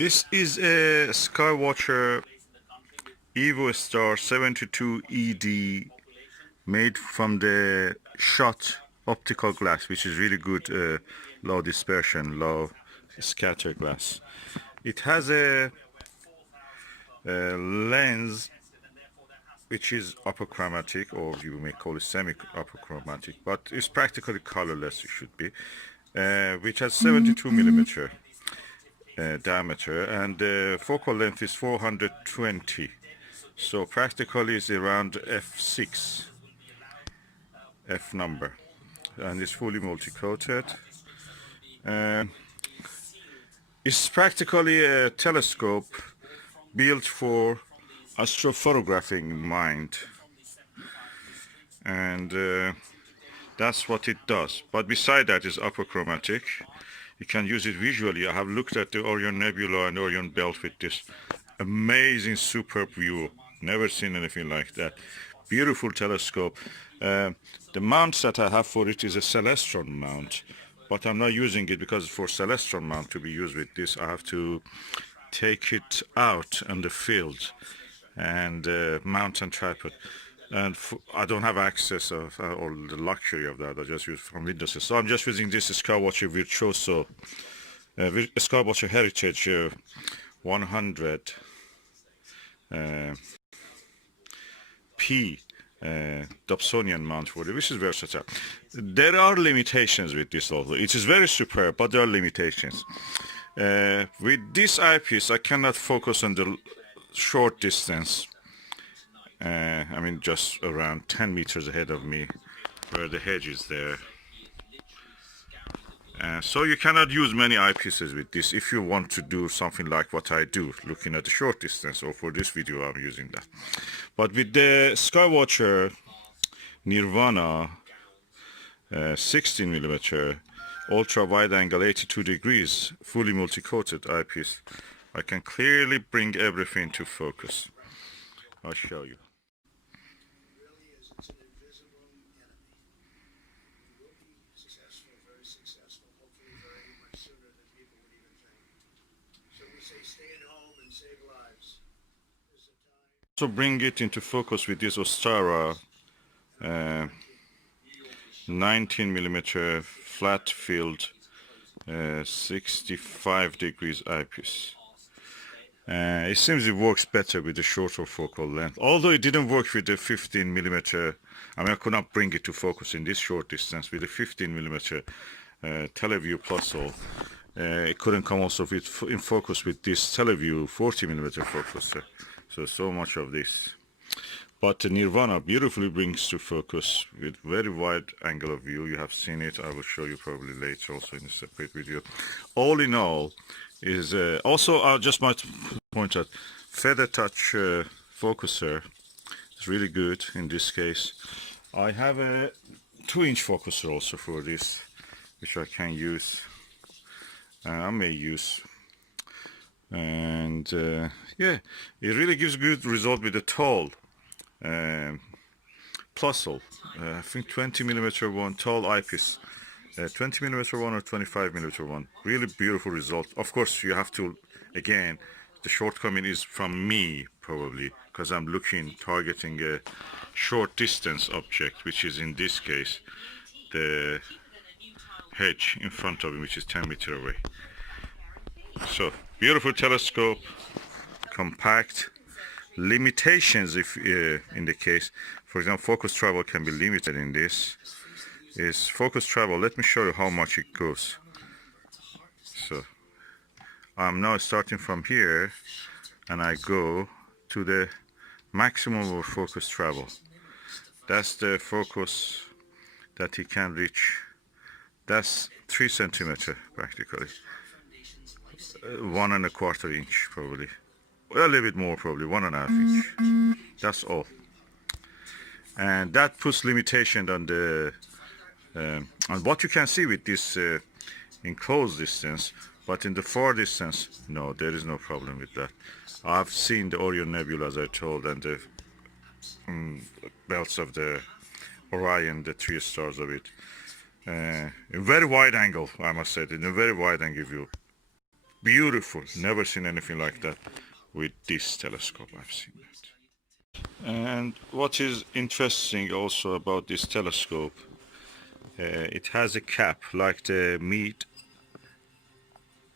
This is a Skywatcher Evostar 72 ED made from the Shcott optical glass, which is really good, low dispersion, low scatter glass. It has a lens which is apochromatic, or you may call it semi-apochromatic, but it's practically colorless, it should be, which has 72 millimeter diameter, and the focal length is 420, so practically it's around f6 f number, and it's fully multi-coated. It's practically a telescope built for astrophotographing in mind, and that's what it does. But beside that is apochromatic. You can use it visually. I have looked at the Orion Nebula and Orion Belt with this amazing, superb view. Never seen anything like that. Beautiful telescope. The mount that I have for it is a Celestron mount, but I'm not using it because for Celestron mount to be used with this, I have to take it out on the field and mount on tripod. And I don't have access of or the luxury of that. I just use from Windows. So I'm just using this Skywatcher Virtuoso, Skywatcher Heritage 100 P Dobsonian mount for it, which is versatile. There are limitations with this also. It is very superb, but there are limitations. With this eyepiece, I cannot focus on the short distance. I mean, just around 10 meters ahead of me, where the hedge is there. So you cannot use many eyepieces with this if you want to do something like what I do, looking at the short distance, or for this video I'm using that. But with the Skywatcher Nirvana 16 millimeter ultra wide angle 82 degrees fully multi-coated eyepiece, I can clearly bring everything to focus. I'll show you. So bring it into focus with this Ostara 19 millimeter flat field 65 degrees eyepiece. It seems it works better with the shorter focal length, although it didn't work with the 15 millimeter. I mean, I could not bring it to focus in this short distance with the 15 millimeter TeleVue Plus. It couldn't come also in focus with this TeleVue 40 millimeter focuser. So much of this. But the Nirvana beautifully brings to focus with very wide angle of view. You have seen it. I will show you probably later also in a separate video. All in all, is also I just might point out feather touch focuser is really good in this case. I have a 2-inch focuser also for this, which I can use. I may use. And yeah, it really gives good result with the tall Plusle. I think 20 millimeter one tall eyepiece, 20 millimeter one or 25 millimeter one. Really beautiful result. Of course, you have to, again, the shortcoming is from me probably, because I'm targeting a short distance object, which is in this case the hedge in front of me, which is 10 meters away. So beautiful telescope, compact. Limitations, if in the case, for example, focus travel can be limited in this. Is focus travel. Let me show you how much it goes. So I'm now starting from here, and I go to the maximum of focus travel. That's the focus that he can reach. That's 3 centimeters practically. 1 1/4 inch probably, well, a little bit more probably, 1.5 inch. That's all, and that puts limitation on the on what you can see with this in close distance. But in the far distance, no, there is no problem with that. I've seen the Orion Nebula, as I told, and the belts of the Orion, the 3 stars of it, in very wide angle, I must say, in a very wide angle view. beautiful. Never seen anything like that with this telescope. I've seen that. And what is interesting also about this telescope, it has a cap like the Meade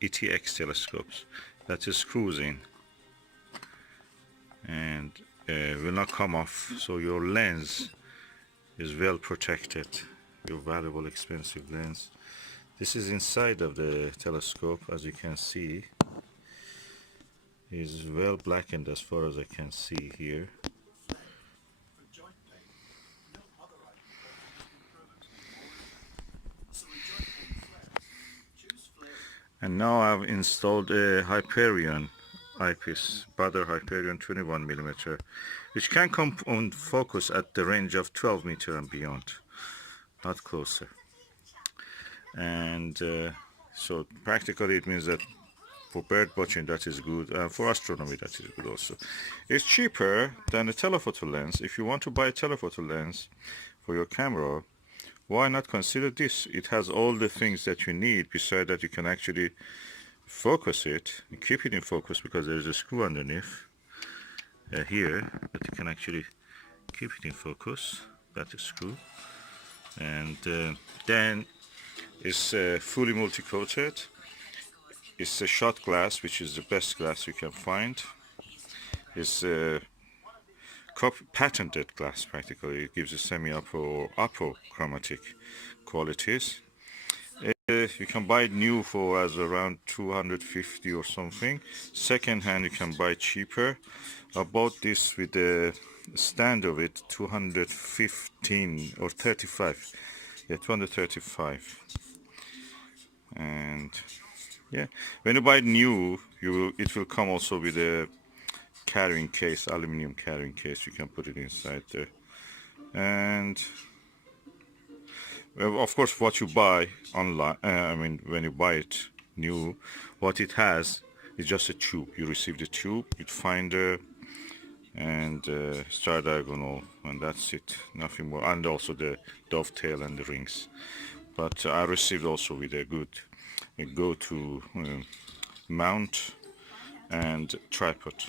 ETX telescopes that is screws in and will not come off, so your lens is well protected, your valuable expensive lens. This is inside of the telescope, as you can see. It is well blackened as far as I can see here. And now I've installed a Hyperion eyepiece, Butter Hyperion 21mm, which can come on focus at the range of 12 meter and beyond, not closer. And so practically it means that for bird watching that is good, and for astronomy that is good also. It's cheaper than a telephoto lens. If you want to buy a telephoto lens for your camera, why not consider this? It has all the things that you need. Besides that, you can actually focus it and keep it in focus because there's a screw underneath here that you can actually keep it in focus. That is screw. And then it's fully multi-coated. It's a Shcott glass, which is the best glass you can find. It's patented glass practically. It gives a semi-apo or apochromatic qualities. You can buy it new for as around 250 or something. Second hand you can buy cheaper. I bought this with the stand of it 215 or 35. Yeah, 235. And yeah, when you buy it new, it will come also with a carrying case, aluminum carrying case. You can put it inside there. And of course, what you buy online, when you buy it new, what it has is just a tube. You receive the tube, you finder, and star diagonal, and that's it. Nothing more. And also the dovetail and the rings. But I received also with a good go-to mount and tripod.